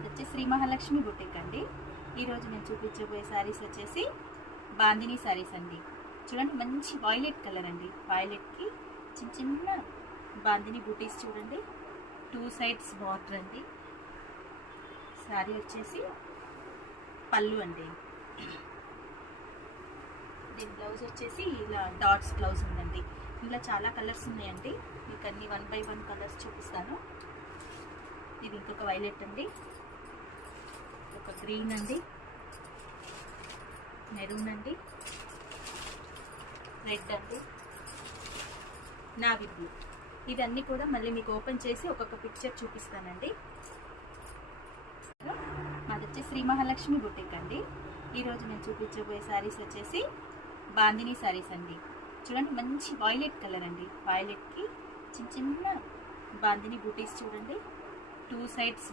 మాది వచ్చి శ్రీ మహాలక్ష్మి బుటిక్ అండి. ఈరోజు నేను చూపించబోయే శారీస్ వచ్చేసి బాందిని శారీస్ అండి. చూడండి, మంచి వైలెట్ కలర్ అండి. వైలెట్కి చిన్న చిన్న బాందిని బూటీస్ చూడండి, 2 సైడ్స్ బార్డర్ అండి. శారీ వచ్చేసి పళ్ళు అండి. దీని బ్లౌజ్ వచ్చేసి ఇలా డాట్స్ బ్లౌజ్ ఉందండి. ఇలా చాలా కలర్స్ ఉన్నాయండి. మీకు అన్ని 1 by 1 కలర్స్ చూపిస్తాను. ఇది ఇంకొక వైలెట్ అండి, ఒక గ్రీన్ అండి, మెరూన్ అండి, రెడ్ అండి, నావీ బ్లూ. ఇవన్నీ కూడా మళ్ళీ మీకు ఓపెన్ చేసి ఒక్కొక్క పిక్చర్ చూపిస్తానండి. మాది వచ్చి శ్రీ మహాలక్ష్మి బుటిక్ అండి. ఈరోజు నేను చూపించబోయే శారీస్ వచ్చేసి బాందిని శారీస్ అండి. చూడండి, మంచి వైలెట్ కలర్ అండి. వైలెట్కి చిన్న చిన్న బాందిని బూటీస్ చూడండి, 2 సైడ్స్